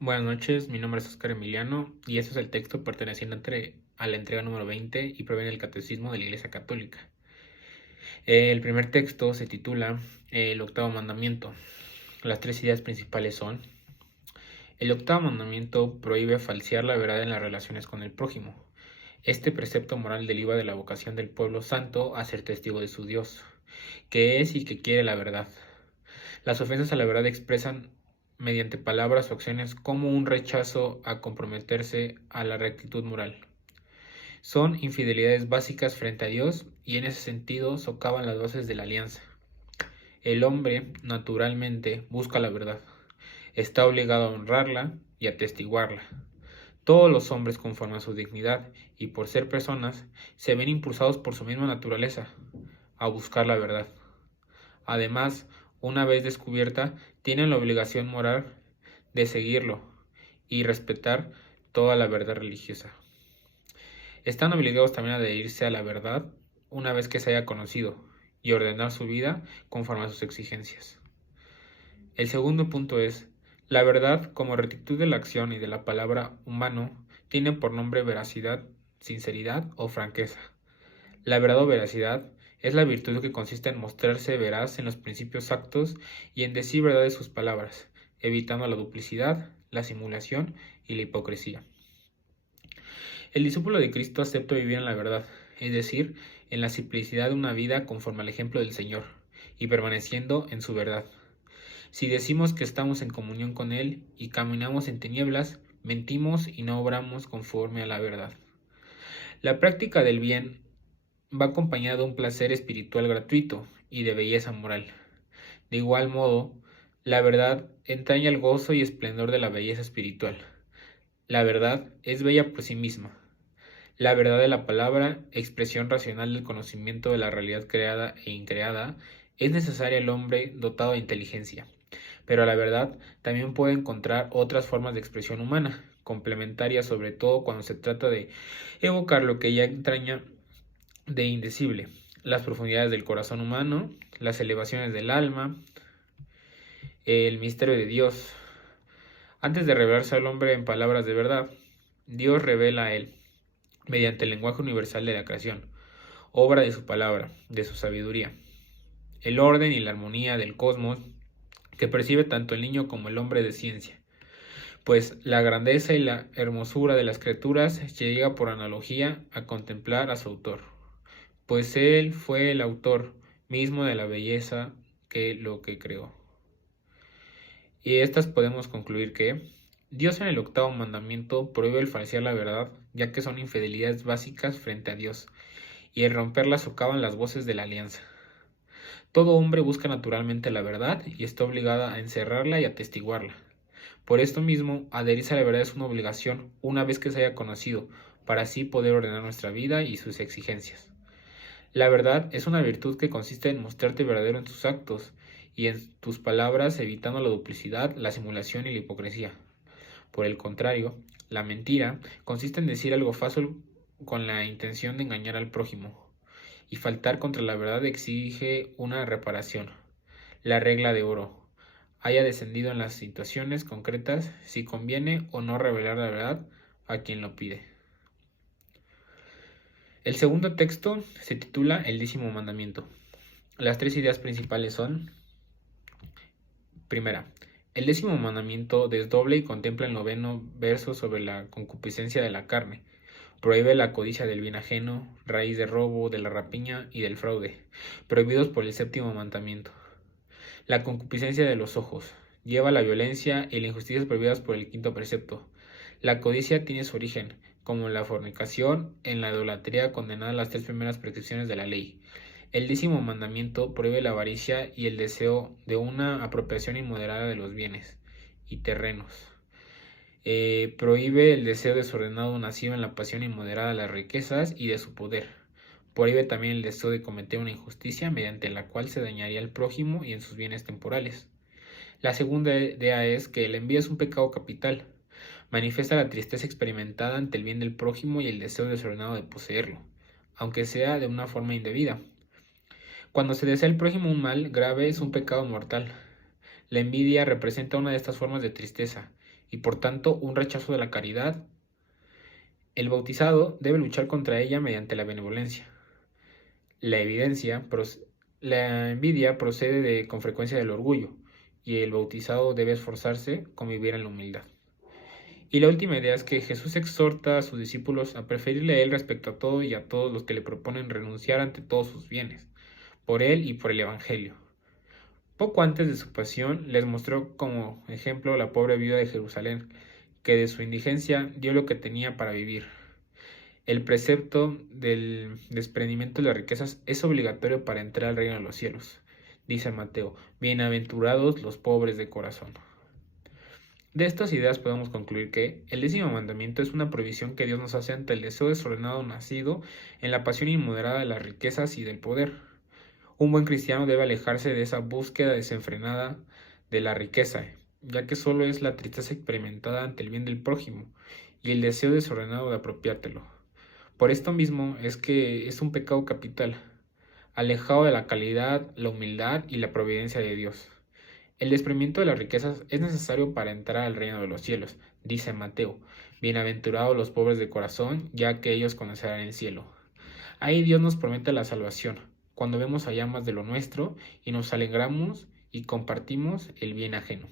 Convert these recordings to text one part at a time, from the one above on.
Buenas noches, mi nombre es Oscar Emiliano y este es el texto perteneciente a la entrega número 20 y proviene del Catecismo de la Iglesia Católica. El primer texto se titula El octavo mandamiento. Las tres ideas principales son: el octavo mandamiento prohíbe falsear la verdad en las relaciones con el prójimo. Este precepto moral deriva de la vocación del pueblo santo a ser testigo de su Dios, que es y que quiere la verdad. Las ofensas a la verdad expresan mediante palabras o acciones como un rechazo a comprometerse a la rectitud moral. Son infidelidades básicas frente a Dios y en ese sentido socavan las bases de la alianza. El hombre, naturalmente, busca la verdad. Está obligado a honrarla y a atestiguarla. Todos los hombres, conforme a su dignidad y por ser personas, se ven impulsados por su misma naturaleza a buscar la verdad. Además, una vez descubierta, tienen la obligación moral de seguirlo y respetar toda la verdad religiosa. Están obligados también a adherirse a la verdad una vez que se haya conocido y ordenar su vida conforme a sus exigencias. El segundo punto es: la verdad, como rectitud de la acción y de la palabra humano, tiene por nombre veracidad, sinceridad o franqueza. La verdad o veracidad es la virtud que consiste en mostrarse veraz en los principios actos y en decir verdad de sus palabras, evitando la duplicidad, la simulación y la hipocresía. El discípulo de Cristo acepta vivir en la verdad, es decir, en la simplicidad de una vida conforme al ejemplo del Señor, y permaneciendo en su verdad. Si decimos que estamos en comunión con Él y caminamos en tinieblas, mentimos y no obramos conforme a la verdad. La práctica del bien va acompañada de un placer espiritual gratuito y de belleza moral. De igual modo, la verdad entraña el gozo y esplendor de la belleza espiritual. La verdad es bella por sí misma. La verdad de la palabra, expresión racional del conocimiento de la realidad creada e increada, es necesaria al hombre dotado de inteligencia. Pero la verdad también puede encontrar otras formas de expresión humana, complementarias sobre todo cuando se trata de evocar lo que ella entraña de indecible, las profundidades del corazón humano, las elevaciones del alma, el misterio de Dios. Antes de revelarse al hombre en palabras de verdad, Dios revela a él, mediante el lenguaje universal de la creación, obra de su palabra, de su sabiduría, el orden y la armonía del cosmos que percibe tanto el niño como el hombre de ciencia, pues la grandeza y la hermosura de las criaturas llega por analogía a contemplar a su autor, pues él fue el autor mismo de la belleza que lo que creó. Y de estas podemos concluir que Dios en el octavo mandamiento prohíbe el falsear la verdad, ya que son infidelidades básicas frente a Dios, y el romperlas socavan las voces de la alianza. Todo hombre busca naturalmente la verdad y está obligado a encerrarla y atestiguarla. Por esto mismo, adherirse a la verdad es una obligación una vez que se haya conocido, para así poder ordenar nuestra vida y sus exigencias. La verdad es una virtud que consiste en mostrarte verdadero en tus actos y en tus palabras, evitando la duplicidad, la simulación y la hipocresía. Por el contrario, la mentira consiste en decir algo falso con la intención de engañar al prójimo, y faltar contra la verdad exige una reparación. La regla de oro: haya descendido en las situaciones concretas si conviene o no revelar la verdad a quien lo pide. El segundo texto se titula El décimo mandamiento. Las tres ideas principales son: primera, el décimo mandamiento desdoble y contempla el noveno verso sobre la concupiscencia de la carne. Prohíbe la codicia del bien ajeno, raíz de robo, de la rapiña y del fraude, prohibidos por el séptimo mandamiento. La concupiscencia de los ojos lleva a la violencia y la injusticia prohibidas por el quinto precepto. La codicia tiene su origen, como la fornicación, en la idolatría condenada a las tres primeras prescripciones de la ley. El décimo mandamiento prohíbe la avaricia y el deseo de una apropiación inmoderada de los bienes y terrenos. Prohíbe el deseo desordenado nacido en la pasión inmoderada de las riquezas y de su poder. Prohíbe también el deseo de cometer una injusticia mediante la cual se dañaría al prójimo y en sus bienes temporales. La segunda idea es que la envidia es un pecado capital. Manifiesta la tristeza experimentada ante el bien del prójimo y el deseo desordenado de poseerlo, aunque sea de una forma indebida. Cuando se desea al prójimo un mal grave es un pecado mortal. La envidia representa una de estas formas de tristeza y por tanto un rechazo de la caridad. El bautizado debe luchar contra ella mediante la benevolencia. La la envidia procede con frecuencia del orgullo y el bautizado debe esforzarse con vivir en la humildad. Y la última idea es que Jesús exhorta a sus discípulos a preferirle a Él respecto a todo y a todos los que le proponen renunciar ante todos sus bienes, por Él y por el Evangelio. Poco antes de su pasión, les mostró como ejemplo la pobre viuda de Jerusalén, que de su indigencia dio lo que tenía para vivir. El precepto del desprendimiento de las riquezas es obligatorio para entrar al reino de los cielos. Dice Mateo, bienaventurados los pobres de corazón. De estas ideas podemos concluir que el 10º mandamiento es una prohibición que Dios nos hace ante el deseo desordenado nacido en la pasión inmoderada de las riquezas y del poder. Un buen cristiano debe alejarse de esa búsqueda desenfrenada de la riqueza, ya que solo es la tristeza experimentada ante el bien del prójimo y el deseo desordenado de apropiártelo. Por esto mismo es que es un pecado capital, alejado de la calidad, la humildad y la providencia de Dios. El desprendimiento de las riquezas es necesario para entrar al reino de los cielos, dice Mateo. Bienaventurados los pobres de corazón, ya que ellos conocerán el cielo. Ahí Dios nos promete la salvación, cuando vemos allá más de lo nuestro y nos alegramos y compartimos el bien ajeno.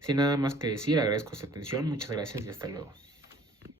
Sin nada más que decir, agradezco su atención, muchas gracias y hasta luego.